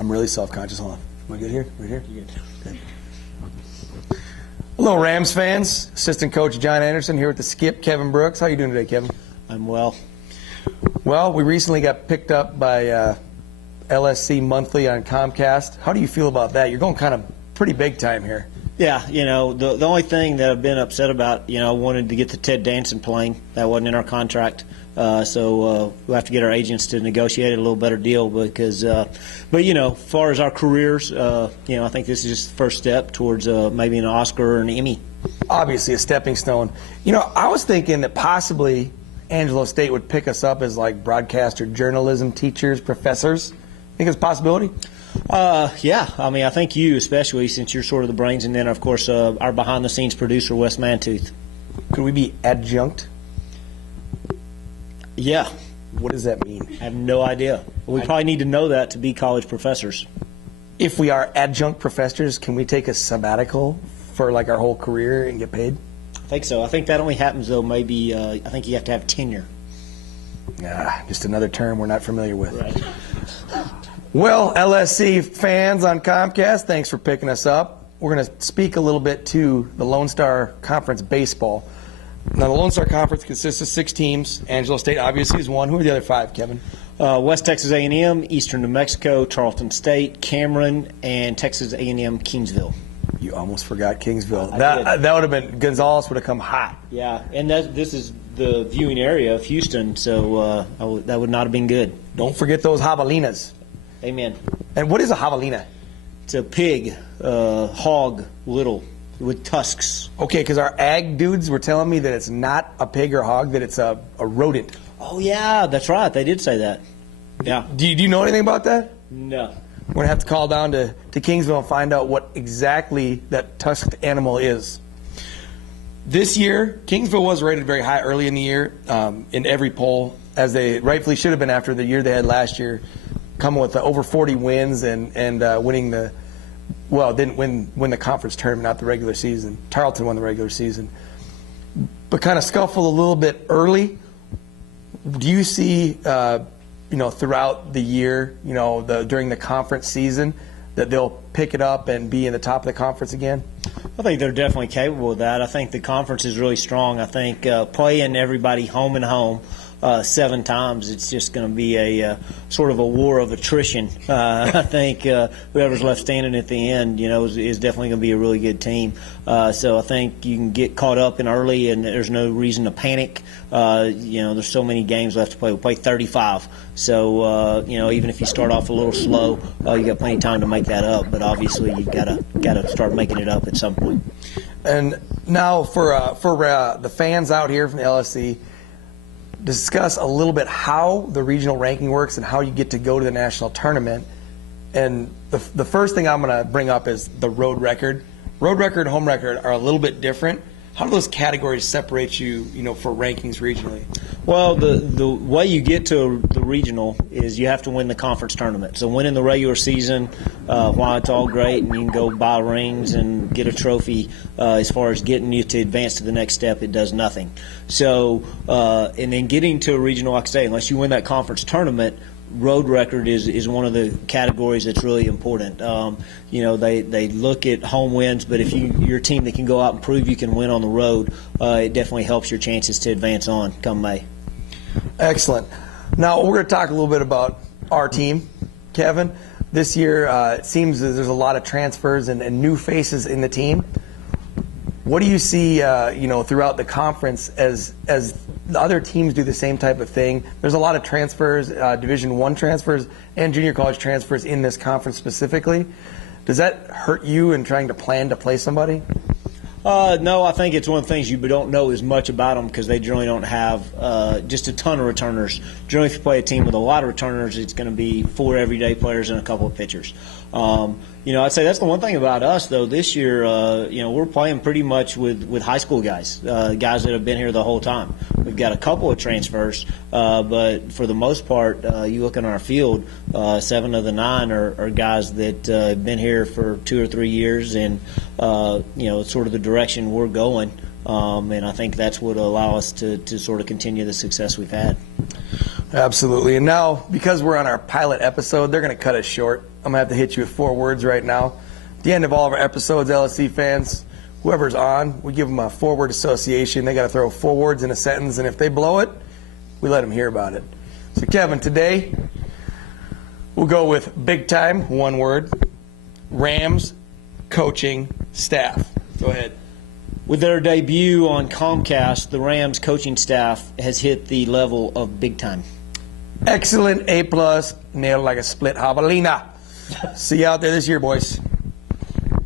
I'm really self-conscious. Hold on. Am I good here? Right here? You're good. Hello, Rams fans. Assistant coach John Anderson here with the skip, Kevin Brooks. How you doing today, Kevin? I'm well. Well, we recently got picked up by LSC Monthly on Comcast. How do you feel about that? You're going kind of pretty big time here. Yeah, the only thing that I've been upset about, I wanted to get the Ted Danson plane. That wasn't in our contract. So we'll have to get our agents to negotiate a little better deal because, but as far as our careers, I think this is just the first step towards maybe an Oscar or an Emmy. Obviously a stepping stone. I was thinking that possibly Angelo State would pick us up as like broadcaster, journalism teachers, professors. Think it's a possibility? Yeah. I think you especially, since you're sort of the brains, and then, of course, our behind-the-scenes producer, Wes Mantooth. Could we be adjunct? Yeah. What does that mean? I have no idea. We probably need to know that to be college professors. If we are adjunct professors, can we take a sabbatical for like our whole career and get paid? I think so. I think that only happens, though, maybe I think you have to have tenure. Just another term we're not familiar with. Right. Well, LSC fans on Comcast, thanks for picking us up. We're going to speak a little bit to the Lone Star Conference baseball. Now, the Lone Star Conference consists of 6 teams. Angelo State obviously is one. Who are the other 5, Kevin? West Texas A&M, Eastern New Mexico, Tarleton State, Cameron, and Texas A&M Kingsville. You almost forgot Kingsville. That would have been, Gonzales would have come hot. Yeah, and this is the viewing area of Houston, so that would not have been good. Don't forget those javelinas. Amen. And what is a javelina? It's a pig, hog, little, with tusks. Okay, because our ag dudes were telling me that it's not a pig or hog, that it's a rodent. Oh, yeah, that's right. They did say that. Yeah. Do you know anything about that? No. We're going to have to call down to Kingsville and find out what exactly that tusked animal is. This year, Kingsville was rated very high early in the year in every poll, as they rightfully should have been after the year they had last year, coming with over 40 wins and winning didn't win the conference tournament, not the regular season. Tarleton won the regular season. But kind of scuffled a little bit early. Do you see, throughout the year, during the conference season, that they'll pick it up and be in the top of the conference again? I think they're definitely capable of that. I think the conference is really strong. I think playing everybody home and home 7 times, it's just going to be a sort of a war of attrition. I think whoever's left standing at the end, is definitely going to be a really good team. So I think you can get caught up in early, and there's no reason to panic. There's so many games left to play. We'll play 35. So even if you start off a little slow, you got plenty of time to make that up. But obviously, you've got to start making it up at some point. And now for the fans out here from the LSC, discuss a little bit how the regional ranking works and how you get to go to the national tournament. And the first thing I'm going to bring up is the road record. Road record and home record are a little bit different. How do those categories separate you, for rankings regionally? Well, the way you get to the regional is you have to win the conference tournament. So winning the regular season, while it's all great and you can go buy rings and get a trophy, as far as getting you to advance to the next step, it does nothing. So, and then getting to a regional, like I say, unless you win that conference tournament, road record is one of the categories that's really important. They look at home wins, but if you're a team that can go out and prove you can win on the road, it definitely helps your chances to advance on come May. Excellent. Now we're going to talk a little bit about our team, Kevin. This year, it seems that there's a lot of transfers and new faces in the team. What do you see, throughout the conference as the other teams do the same type of thing? There's a lot of transfers, Division I transfers and junior college transfers in this conference specifically. Does that hurt you in trying to plan to play somebody? No, I think it's one of the things you don't know as much about them because they generally don't have just a ton of returners. Generally, if you play a team with a lot of returners, it's going to be 4 everyday players and a couple of pitchers. I'd say that's the one thing about us, though. This year, we're playing pretty much with high school guys, guys that have been here the whole time. We've got a couple of transfers, but for the most part, you look in our field, 7 of the 9 are guys that have been here for 2 or 3 years, and it's sort of the direction we're going. And I think that's what will allow us to sort of continue the success we've had. Absolutely. And now, because we're on our pilot episode, they're going to cut us short. I'm going to have to hit you with 4 words right now. At the end of all of our episodes, LSC fans, whoever's on, we give them a 4-word association. They got to throw 4 words in a sentence, and if they blow it, we let them hear about it. So, Kevin, today we'll go with big time, 1 word, Rams coaching staff. Go ahead. With their debut on Comcast, the Rams coaching staff has hit the level of big time. Excellent, A+, nailed like a split jabalina. See you out there this year, boys.